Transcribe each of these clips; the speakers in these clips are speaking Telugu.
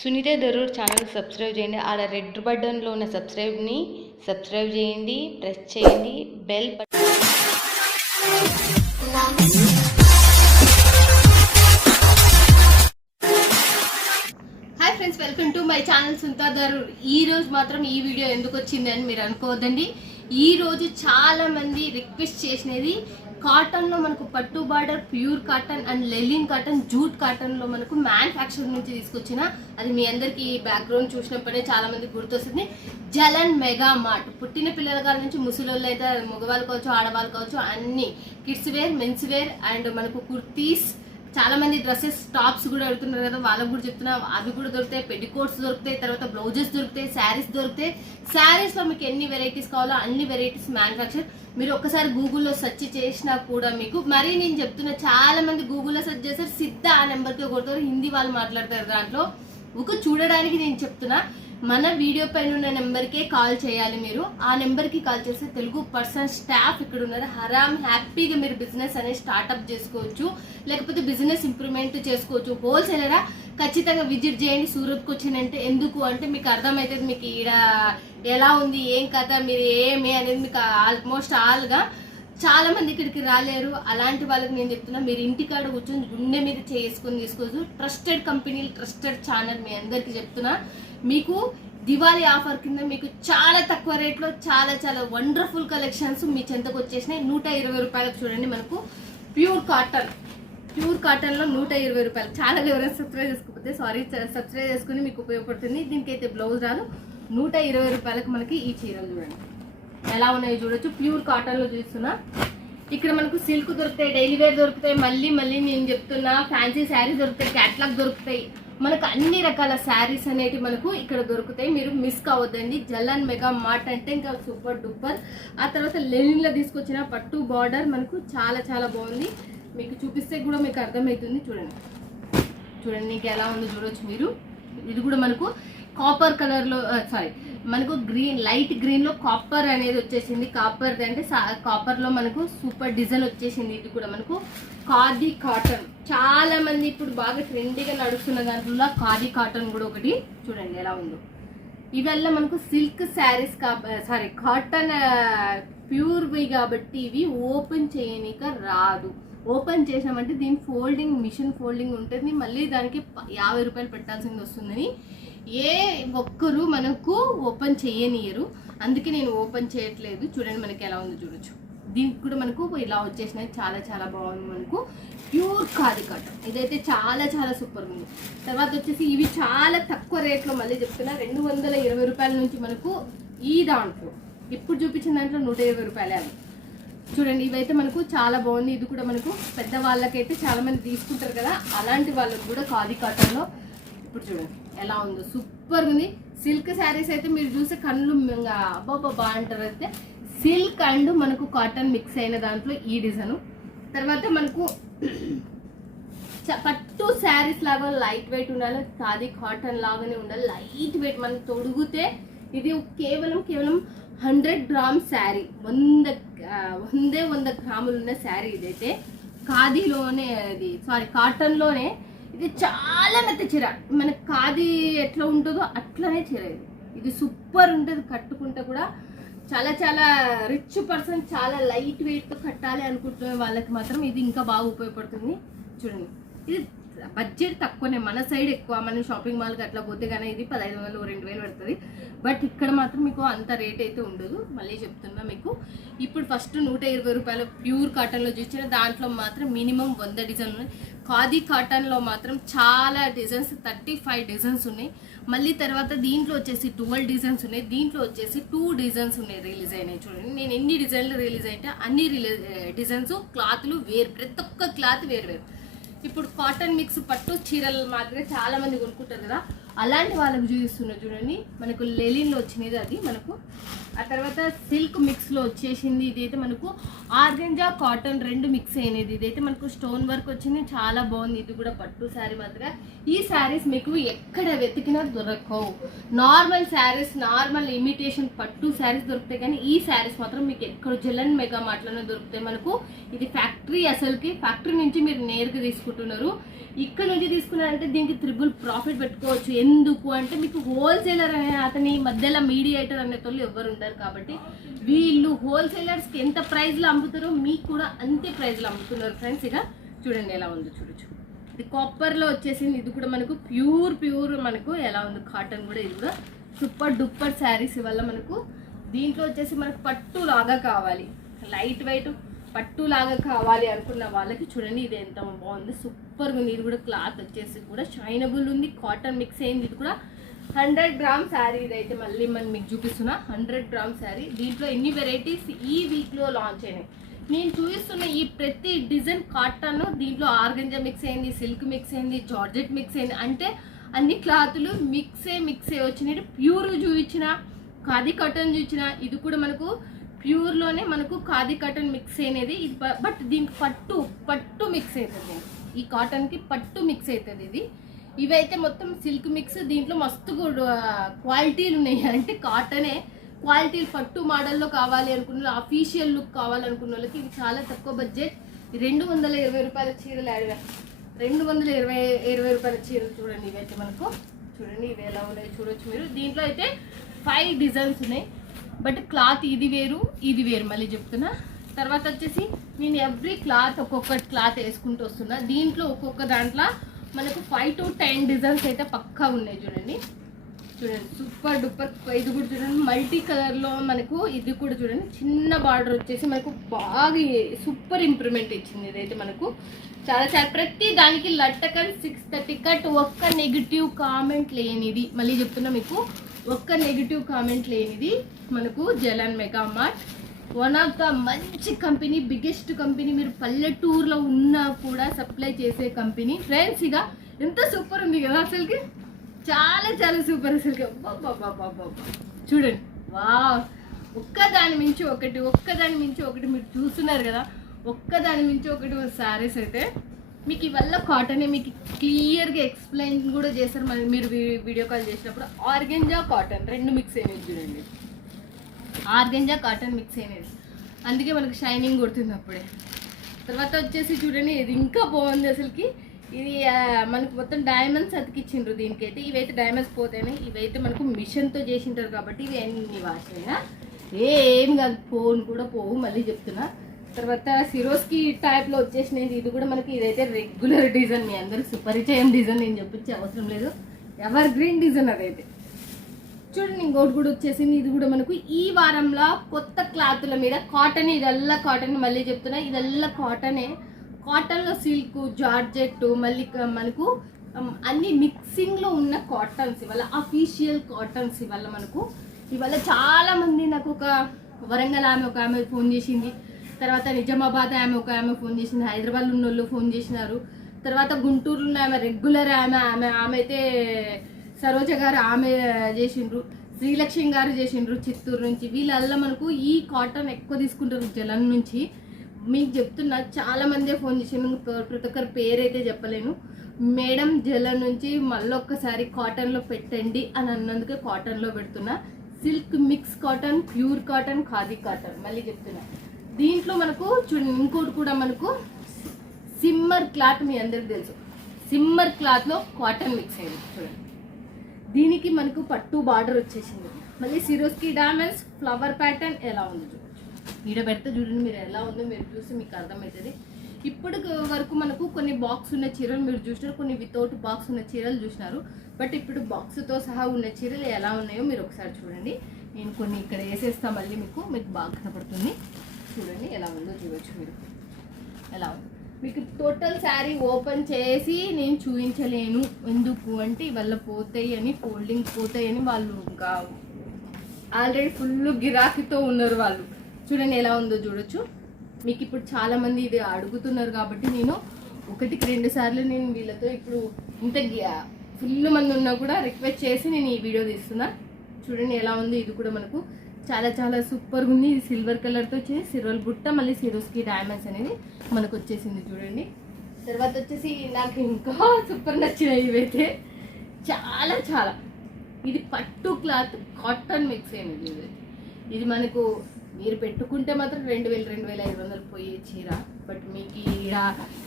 సునీత దరూర్ ఛానల్ సబ్స్క్రైబ్ చేయండి. ఆడ రెడ్ బటన్లో ఉన్న సబ్స్క్రైబ్ చేయండి, ప్రెస్ చేయండి bell button. Hi friends, welcome to my channel Sunitha Darur. ఈ రోజు మాత్రం ఈ వీడియో ఎందుకు వచ్చింది అని మీరు అనుకోవద్దండి. ఈ రోజు చాలా మంది రిక్వెస్ట్ చేసినది కాటన్ లో మనకు పట్టు border, pure cotton and linen cotton, jute cotton లో మనకు మ్యానుఫ్యాక్చర్ నుంచి తీసుకొచ్చిన అది మీ అందరికి బ్యాక్గ్రౌండ్ చూసినప్పుడే చాలా మంది గుర్తొస్తుంది. జలన్ మెగా మార్ట్. పుట్టిన పిల్లల కాల నుంచి ముసలోళ్ళు అయితే మగవాళ్ళు కావచ్చు, ఆడవాళ్ళు కావచ్చు, అన్ని kids wear, men's wear and మనకు కుర్తీస్, చాలా మంది డ్రెస్సెస్, టాప్స్ కూడా అడుగుతున్నారు కదా, వాళ్ళకు కూడా చెప్తున్నా. అవి కూడా దొరుకుతాయి, పెటికోట్స్ దొరుకుతాయి, తర్వాత బ్లౌజెస్ దొరుకుతాయి, శారీస్ దొరుకుతాయి. శారీస్ లో మీకు ఎన్ని వెరైటీస్ కావాలో అన్ని వెరైటీస్ మ్యానుఫ్యాక్చర్. మీరు ఒకసారి గూగుల్లో సెర్చ్ చేసినా కూడా మీకు, మరి నేను చెప్తున్నా, చాలా మంది గూగుల్లో సెర్చ్ చేస్తారు, సిద్ధ ఆ నెంబర్కి కొడతారు, హిందీ వాళ్ళు మాట్లాడతారు. దాంట్లో ఒక చూడడానికి నేను చెప్తున్నా, మన వీడియో పైన ఉన్న నెంబర్కే కాల్ చేయాలి. మీరు ఆ నెంబర్కి కాల్ చేస్తే తెలుగు పర్సన్ స్టాఫ్ ఇక్కడ ఉన్నారు. హరామ్ హ్యాపీగా మీరు బిజినెస్ అనేది స్టార్ట్అప్ చేసుకోవచ్చు, లేకపోతే బిజినెస్ ఇంప్రూవ్మెంట్ చేసుకోవచ్చు. హోల్సేలరా ఖచ్చితంగా విజిట్ చేయండి. సూరత్కి వచ్చిందంటే ఎందుకు అంటే మీకు అర్థమవుతుంది, మీకు ఈడ ఎలా ఉంది, ఏం కథ, మీరు ఏమి అనేది మీకు ఆల్మోస్ట్ ఆల్గా చాలా మంది ఇక్కడికి రాలేరు. అలాంటి వాళ్ళకి నేను చెప్తున్నా, మీరు ఇంటికాడ కూర్చొని గుండె మీద చేసుకొని తీసుకోవచ్చు. ట్రస్టెడ్ కంపెనీలు, ట్రస్టెడ్ ఛానల్ మీ అందరికీ చెప్తున్నా. మీకు దివాళీ ఆఫర్ కింద మీకు చాలా తక్కువ రేట్లో చాలా చాలా వండర్ఫుల్ కలెక్షన్స్ మీ చెంతకు వచ్చేసినాయి. 120 రూపాయలకు చూడండి. మనకు ప్యూర్ కాటన్లో 120 రూపాయలు. చాలా ఎవరైనా సబ్స్క్రైబ్ చేసుకోకపోతే సబ్స్క్రైబ్ చేసుకుని మీకు ఉపయోగపడుతుంది. దీనికైతే బ్లౌజ్ రాదు. 120 రూపాయలకు మనకి ఈ చీరలు చూడండి ఎలా ఉన్నాయో చూడొచ్చు. ప్యూర్ కాటన్లో చూస్తున్నా. ఇక్కడ మనకు సిల్క్ దొరుకుతాయి, డైలీ వేర్ దొరుకుతాయి, మళ్ళీ నేను చెప్తున్నా ఫ్యాన్సీ శారీస్ దొరుకుతాయి, క్యాట్లాగ్ దొరుకుతాయి. మనకు అన్ని రకాల శారీస్ అనేవి మనకు ఇక్కడ దొరుకుతాయి. మీరు మిస్ కావద్దండి. జలన్ మెగా మార్ట్ అంటే ఇంకా సూపర్ డూపర్. ఆ తర్వాత లెనిన్లో తీసుకొచ్చిన పట్టు బార్డర్ మనకు చాలా చాలా బాగుంది. మీకు చూపిస్తే కూడా మీకు అర్థమవుతుంది. చూడండి నీకు ఎలా ఉందో చూడొచ్చు మీరు. ఇది కూడా మనకు కాపర్ కలర్లో, మనకు గ్రీన్, లైట్ గ్రీన్లో కాపర్ అనేది వచ్చేసింది. కాపర్ అంటే కాపర్లో మనకు సూపర్ డిజైన్ వచ్చేసింది. ఇది కూడా మనకు ఖాదీ కాటన్. చాలా మంది ఇప్పుడు బాగా ట్రెండీగా నడుస్తున్న దాంట్లో ఖాదీ కాటన్ కూడా ఒకటి చూడండి ఎలా ఉందో. ఇవల్ల మనకు సిల్క్ శారీస్ కాటన్ ప్యూర్వి కాబట్టి ఇవి ఓపెన్ చేయనిక రాదు. ఓపెన్ చేసామంటే దీని ఫోల్డింగ్, మిషన్ ఫోల్డింగ్ ఉంటుంది. మళ్ళీ దానికి 50 రూపాయలు పెట్టాల్సింది వస్తుందని ఏ ఒక్కరు మనకు ఓపెన్ చేయనియరు. అందుకే నేను ఓపెన్ చేయట్లేదు. చూడండి మనకి ఎలా ఉందో చూడొచ్చు. దీనికి కూడా మనకు ఇలా వచ్చేసినాయి. చాలా చాలా బాగుంది. మనకు ప్యూర్ ఖాదీ కాటన్. ఇదైతే చాలా చాలా సూపర్ ఉంది. తర్వాత వచ్చేసి ఇవి చాలా తక్కువ రేట్లో, మళ్ళీ చెప్తున్నా, 220 రూపాయల నుంచి మనకు ఈ దాంట్లో ఇప్పుడు చూపించిన దాంట్లో 120 రూపాయలే అవి. చూడండి ఇవైతే మనకు చాలా బాగుంది. ఇది కూడా మనకు పెద్ద వాళ్ళకైతే చాలా మంది తీసుకుంటారు కదా, అలాంటి వాళ్ళకు కూడా ఖాదీ కాటన్లో ఇప్పుడు చూడండి ఎలా ఉందో, సూపర్ ఉంది. సిల్క్ శారీస్ అయితే మీరు చూసే కళ్ళు అబ్బాబ్బా అంటారు. అయితే సిల్క్ అండ్ మనకు కాటన్ మిక్స్ అయిన దాంట్లో ఈ డిజైన్. తర్వాత మనకు పట్టు శారీస్ లాగా లైట్ వెయిట్ ఉండాలి, ఖాదీ కాటన్ లాగానే ఉండాలి, లైట్ వెయిట్. మనం తొడిగితే ఇది కేవలం 100 గ్రామ్ శారీ, 100 గ్రాములు ఉన్న శారీ. ఇదైతే ఖాదీలోనే, కాటన్లోనే. ఇది చాలా మెత్త చీర. మన ఖాదీ ఎట్లా ఉంటుందో అట్లనే చీర ఇది సూపర్ ఉంటుంది. కట్టుకుంటే కూడా చాలా చాలా రిచ్ పర్సన్, చాలా లైట్ వెయిట్తో కట్టాలి అనుకుంటున్న వాళ్ళకి మాత్రం ఇది ఇంకా బాగా ఉపయోగపడుతుంది. చూడండి ఇది బడ్జెట్ తక్కువనే, మన సైడ్ ఎక్కువ. మనం షాపింగ్ మాల్కి అట్లా పోతే కానీ ఇది 1500, 2000 పడుతుంది. బట్ ఇక్కడ మాత్రం మీకు అంత రేట్ అయితే ఉండదు. మళ్ళీ చెప్తున్నా మీకు, ఇప్పుడు ఫస్ట్ 120 రూపాయలు ప్యూర్ కాటన్లో చూసిన దాంట్లో మాత్రం మినిమం 100 డిజైన్ ఉన్నాయి. ఖాదీ కాటన్లో మాత్రం చాలా డిజైన్స్, 35 డిజైన్స్ ఉన్నాయి. మళ్ళీ తర్వాత దీంట్లో వచ్చేసి 12 డిజైన్స్ ఉన్నాయి. దీంట్లో వచ్చేసి 2 డిజైన్స్ ఉన్నాయి రిలీజ్ అయినాయి. చూడండి నేను ఎన్ని డిజైన్లు రిలీజ్ అయితే అన్ని డిజైన్స్, క్లాత్లు వేరు, ప్రతి ఒక్క క్లాత్ వేరు. ఇప్పుడు కాటన్ మిక్స్ పట్టు చీరలు మాత్రమే చాలా మంది కొనుక్కుంటారు కదా, అలాంటి వాళ్ళకి చూపిస్తున్నారు. చూడండి మనకు లెలిన్లో వచ్చినది అది మనకు. ఆ తర్వాత సిల్క్ మిక్స్లో వచ్చేసింది. ఇదైతే మనకు ఆర్గంజా కాటన్ 2 మిక్స్ అయినది. ఇదైతే మనకు స్టోన్ వర్క్ వచ్చింది, చాలా బాగుంది. ఇది కూడా పట్టు శారీ మాత్రమే. ఈ శారీస్ మీకు ఎక్కడ వెతికినా దొరకవు. నార్మల్ శారీస్, నార్మల్ ఇమిటేషన్ పట్టు శారీస్ దొరుకుతాయి, కానీ ఈ శారీస్ మాత్రం మీకు ఎక్కడ జలన్ మెగా మార్ట్లోనే దొరుకుతాయి. మనకు ఇది ఫ్యాక్టరీ, అసలుకి ఫ్యాక్టరీ నుంచి మీరు నేరుగా తీసుకుంటున్నారు. ఇక్కడ నుంచి తీసుకున్నారంటే దీనికి 3 ప్రాఫిట్ పెట్టుకోవచ్చు. ఎందుకు అంటే మీకు హోల్సేలర్ అనే అతని మధ్యలో మీడియేటర్ అనే వాళ్ళు ఎవరు ఉంటారు కాబట్టి వీళ్ళు హోల్సేలర్స్కి ఎంత ప్రైస్లో అమ్ముతారో మీకు కూడా అంతే ప్రైస్లో అమ్ముతున్నారు ఫ్రెండ్స్. ఇక చూడండి ఎలా ఉందో చూడొచ్చు. ఇది కాపర్లో వచ్చేసింది. ఇది కూడా మనకు ప్యూర్ మనకు ఎలా ఉంది కాటన్ కూడా. ఇది కూడా సూపర్ డూపర్ శారీస్ వల్ల మనకు దీంట్లో వచ్చేసి మనకు పట్టు లాగా కావాలి, లైట్ వెయిట్ పట్టు లాగా కావాలి అనుకున్న వాళ్ళకి చూడండి ఇది ఎంత బాగుంది, సూపర్గా ఉంది. ఇది కూడా క్లాత్ వచ్చేసి కూడా షైనబుల్ ఉంది, కాటన్ మిక్స్ అయింది. ఇది కూడా 100 గ్రామ్ శారీ. ఇదైతే మళ్ళీ మనం మీకు చూపిస్తున్నా 100 గ్రామ్ శారీ. దీంట్లో ఎన్ని వెరైటీస్ ఈ వీక్లో లాంచ్ అయినాయి. నేను చూపిస్తున్న ఈ ప్రతి డిజైన్ కాటన్, దీంట్లో ఆర్గంజా మిక్స్ అయింది, సిల్క్ మిక్స్ అయింది, జార్జెట్ మిక్స్ అయింది. అంటే అన్ని క్లాతులు మిక్సే వచ్చినాయి. ప్యూర్ చూపించిన, ఖాదీ కాటన్ చూపించిన, ఇది కూడా మనకు ప్యూర్లోనే మనకు ఖాదీ కాటన్ మిక్స్ అయినది. ఇది బట్ దీనికి పట్టు మిక్స్ అవుతుంది. ఈ కాటన్కి పట్టు మిక్స్ అవుతుంది ఇది. ఇవైతే మొత్తం సిల్క్ మిక్స్. దీంట్లో మస్తు క్వాలిటీలు ఉన్నాయి. అంటే కాటనే క్వాలిటీ పట్టు మోడల్లో కావాలి అనుకున్న, అఫీషియల్ లుక్ కావాలనుకున్న వాళ్ళకి ఇది చాలా తక్కువ బడ్జెట్. 220 రూపాయల చీరలు యాడ్ 220 రూపాయల చీరలు చూడండి. ఇవైతే మనకు చూడండి ఇవి ఎలా ఉన్నాయి చూడొచ్చు మీరు. దీంట్లో అయితే 5 డిజైన్స్ ఉన్నాయి. బట్ క్లాత్ ఇది వేరు మళ్ళీ చెప్తున్నా. తర్వాత వచ్చేసి నేను ఎవ్రీ క్లాత్ ఒక్కొక్క క్లాత్ వేసుకుంటూ వస్తున్నా. దీంట్లో ఒక్కొక్క దాంట్లో మనకు 5 to 10 డిజైన్స్ అయితే పక్కా ఉన్నాయి. చూడండి సూపర్ డూపర్. ఇది కూడా చూడండి మల్టీ కలర్లో మనకు. ఇది కూడా చూడండి చిన్న బార్డర్ వచ్చేసి మనకు బాగా సూపర్ ఇంప్రూవ్మెంట్ ఇచ్చింది. ఇదైతే మనకు చాలా ప్రతి దానికి లట్టకన్ 630 కట్. ఒక్క నెగిటివ్ కామెంట్ లేనిది, మళ్ళీ చెప్తున్నా మీకు, ఒక్క నెగిటివ్ కామెంట్ లేనిది మనకు Jalan mega mart. One of the మంచి కంపెనీ, బిగ్గెస్ట్ కంపెనీ. మీరు పల్లెటూరులో ఉన్నా కూడా సప్లై చేసే కంపెనీ ఫ్రెండ్స్. ఇక ఎంత సూపర్ ఉంది కదా అసలుకి, చాలా సూపర్ అసలుకి. చూడండి వా, ఒక్కదాని మించి ఒకటి మీరు చూస్తున్నారు కదా, ఒక్కదాని మించి ఒకటి శారీస్ అయితే మీకు ఇవల్ల కాటనే మీకు క్లియర్గా ఎక్స్ప్లెయిన్ కూడా చేస్తారు. మరి మీరు వీడియో కాల్ చేసినప్పుడు ఆర్గెంజా కాటన్ 2 మిక్స్ అయినది చూడండి. ఆర్గెంజా కాటన్ మిక్స్ అయినది, అందుకే మనకు షైనింగ్ కొడుతుంది అప్పుడే. తర్వాత వచ్చేసి చూడండి ఇది ఇంకా బాగుంది అసలుకి. ఇది మనకు మొత్తం డైమండ్స్ అతికిచ్చిండ్రు దీనికైతే. ఇవైతే డైమండ్స్ పోతాయి, ఇవైతే మనకు మిషన్తో చేసింటారు కాబట్టి ఇవి ఎన్ని వాష్ అయినా ఏం కాదు, ఫోన్ కూడా పోవు, మళ్ళీ చెప్తున్నా. తర్వాత సిరోస్కి టైప్లో వచ్చేసినది. ఇది కూడా మనకి ఇదైతే రెగ్యులర్ డిజైన్, మీ అందరికి సుపరిచయం డిజైన్, నేను చెప్పించే అవసరం లేదు, ఎవర్ గ్రీన్ డిజైన్ అదైతే. చూడండి ఇంకోటి కూడా వచ్చేసింది. ఇది కూడా మనకు ఈ వారంలో కొత్త క్లాతుల మీద కాటన్. ఇదల్లా కాటన్, మళ్ళీ చెప్తున్నా ఇదల్లా కాటనే. కాటన్లో సిల్క్, జార్జెట్, మళ్ళీ మనకు అన్ని మిక్సింగ్లో ఉన్న కాటన్స్ ఇవాళ, అఫీషియల్ కాటన్స్ ఇవాళ మనకు. ఇవాళ చాలామంది నాకు ఒక వరంగల్ ఒక ఆమె ఫోన్ చేసింది, తర్వాత నిజామాబాద్ ఒక ఆమె ఫోన్ చేసింది, హైదరాబాద్లో ఉన్న వాళ్ళు ఫోన్ చేసినారు, తర్వాత గుంటూరులో ఉన్న ఆమె రెగ్యులర్ ఆమె అయితే సరోజ గారు ఆమె చేసిండ్రు, శ్రీలక్ష్మి గారు చేసిండ్రు చిత్తూరు నుంచి. వీళ్ళల్లో మనకు ఈ కాటన్ ఎక్కువ తీసుకుంటారు జలన్ నుంచి. మీకు చెప్తున్నా చాలా మందే ఫోన్ చేసిండ్రు, ప్రతి ఒక్కరి పేరైతే చెప్పలేను. మేడం జలన్ నుంచి మళ్ళీ ఒక్కసారి కాటన్లో పెట్టండి అని అన్నందుకే కాటన్లో పెడుతున్నా. Silk mix cotton, pure cotton, khadi cotton, మళ్ళీ చెప్తున్నా. దీంట్లో మనకు చూడండి ఇంకోటి కూడా మనకు సిమ్మర్ క్లాత్, మీ అందరికి తెలుసు సిమ్మర్ క్లాత్లో కాటన్ మిక్స్ అయింది చూడండి. దీనికి మనకు పట్టు బార్డర్ వచ్చేసింది. మళ్ళీ సిరోస్కి డైమండ్స్ ఫ్లవర్ ప్యాటర్న్ ఎలా ఉంది చూడండి. ఈడ పెడితే చూడండి మీరు ఎలా ఉందో మీరు చూసి మీకు అర్థమవుతుంది. ఇప్పటి వరకు మనకు కొన్ని బాక్స్ ఉన్న చీరలు మీరు చూసినారు, కొన్ని వితౌట్ బాక్స్ ఉన్న చీరలు చూసినారు. బట్ ఇప్పుడు బాక్స్తో సహా ఉన్న చీరలు ఎలా ఉన్నాయో మీరు ఒకసారి చూడండి. నేను కొన్ని ఇక్కడ వేసేస్తా, మళ్ళీ మీకు బాగా కనపడుతుంది. చూడండి ఎలా ఉందో చూడొచ్చు మీరు, ఎలా ఉంది. మీకు టోటల్ శారీ ఓపెన్ చేసి నేను చూపించలేను, ఎందుకు అంటే ఇవాళ పోతాయి అని, ఫోల్డింగ్ పోతాయి అని వాళ్ళు ఇంకా ఆల్రెడీ ఫుల్ గిరాకీతో ఉన్నారు వాళ్ళు. చూడండి ఎలా ఉందో చూడొచ్చు. మీకు ఇప్పుడు చాలామంది ఇది అడుగుతున్నారు కాబట్టి నేను 1-2 సార్లు నేను వీళ్ళతో ఇప్పుడు ఇంత ఫుల్ మంది ఉన్నా కూడా రిక్వెస్ట్ చేసి నేను ఈ వీడియో తీస్తున్నా. చూడండి ఎలా ఉంది. ఇది కూడా మనకు చాలా సూపర్గా ఉంది. ఇది సిల్వర్ కలర్తో వచ్చేసి సిల్వర్ బుట్ట, మళ్ళీ సిరోస్కి డైమండ్స్ అనేది మనకు వచ్చేసింది చూడండి. తర్వాత వచ్చేసి నాకు ఇంకా సూపర్ నచ్చినాయి ఇవైతే చాలా. ఇది పట్టు క్లాత్ కాటన్ మిక్స్ అయినది. ఇది మనకు మీరు పెట్టుకుంటే మాత్రం 2000-2500 పోయే చీర. బట్ మీకు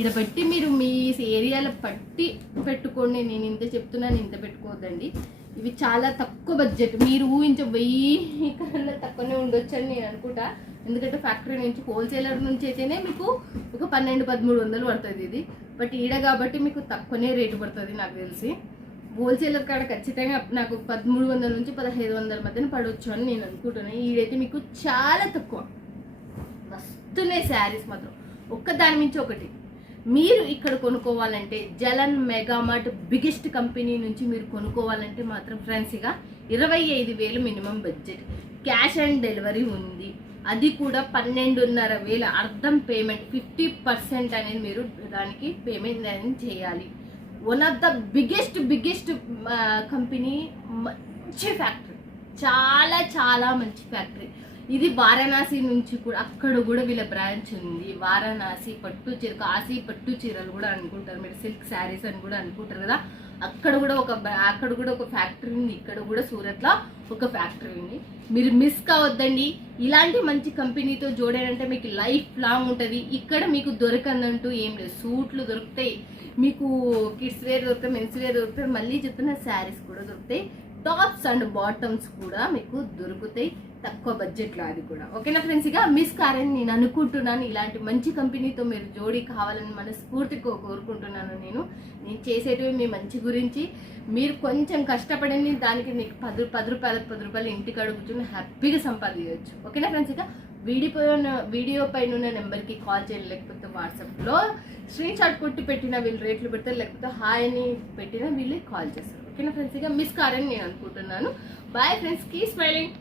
ఈడ పెట్టి మీరు మీ ఏరియాలో పట్టి పెట్టుకోండి. నేను ఇంత చెప్తున్నాను, ఇంత పెట్టుకోవద్దండి. ఇవి చాలా తక్కువ బడ్జెట్, మీరు ఊహించ 1000 కన్నా తక్కువనే ఉండొచ్చు అని నేను అనుకుంటా. ఎందుకంటే ఫ్యాక్టరీ నుంచి హోల్సేలర్ నుంచి అయితేనే మీకు ఒక 1200-1300 పడుతుంది ఇది. బట్ ఈడ కాబట్టి మీకు తక్కువనే రేటు పడుతుంది నాకు తెలిసి. హోల్సేలర్ కాడ ఖచ్చితంగా నాకు 1300 నుంచి 1500 మధ్యన పడవచ్చు అని నేను అనుకుంటున్నాను. ఈడైతే మీకు చాలా తక్కువ వస్తున్నాయి శారీస్ మాత్రం, ఒక్కదాని మించి ఒకటి. మీరు ఇక్కడ కొనుక్కోవాలంటే జలన్ మెగామార్ట్ బిగ్గెస్ట్ కంపెనీ నుంచి మీరు కొనుక్కోవాలంటే మాత్రం ఫ్రెండ్స్ ఇక 25,000 minimum budget, cash on delivery ఉంది. అది కూడా 12,500 అర్థం పేమెంట్, 50% అనేది మీరు దానికి పేమెంట్ అనేది చేయాలి. One of the biggest company, మంచి ఫ్యాక్టరీ, చాలా చాలా మంచి ఫ్యాక్టరీ. ఇది వారణాసి నుంచి కూడా, అక్కడ కూడా వీళ్ళ బ్రాంచ్ ఉంది. వారణాసి పట్టు చీర, కాశీ పట్టు చీరలు కూడా అనుకుంటారు మీరు, సిల్క్ శారీస్ అని కూడా అనుకుంటారు కదా. అక్కడ కూడా ఒక ఫ్యాక్టరీ ఉంది. ఇక్కడ కూడా సూరత్లో ఒక ఫ్యాక్టరీ ఉంది. మీరు మిస్ కావద్దండి. ఇలాంటి మంచి కంపెనీతో జోడారంటే మీకు లైఫ్ లాంగ్ ఉంటుంది. ఇక్కడ మీకు దొరకందంటూ ఏం లేదు. సూట్లు దొరుకుతాయి మీకు, కిడ్స్ వేర్ దొరుకుతాయి, మెన్స్ వేర్ దొరుకుతాయి, మళ్ళీ చెప్తున్న శారీస్ కూడా దొరుకుతాయి, టాప్స్ అండ్ బాటమ్స్ కూడా మీకు దొరుకుతాయి తక్కువ బడ్జెట్లో. అది కూడా ఓకేనా ఫ్రెండ్స్. ఇక మిస్ కారని నేను అనుకుంటున్నాను. ఇలాంటి మంచి కంపెనీతో మీరు జోడీ కావాలని మనస్ఫూర్తిగా కోరుకుంటున్నాను. నేను చేసేటివి మీ మంచి గురించి. మీరు కొంచెం కష్టపడండి, దానికి మీకు 10 రూపాయలు ఇంటికి అడుగుతున్న హ్యాపీగా సంపాదించవచ్చు. ఓకేనా ఫ్రెండ్స్. ఇక వీడియో పైన ఉన్న నెంబర్కి కాల్ చేయండి, లేకపోతే వాట్సాప్లో స్క్రీన్ షాట్ కొట్టి పెట్టిన వీళ్ళు రేట్లు పెడతారు, లేకపోతే హాయ్ అని పెట్టినా వీళ్ళు కాల్ చేస్తారు. ఓకేనా ఫ్రెండ్స్. ఇక మిస్ కారని నేను అనుకుంటున్నాను. Bye friends, keep smiling.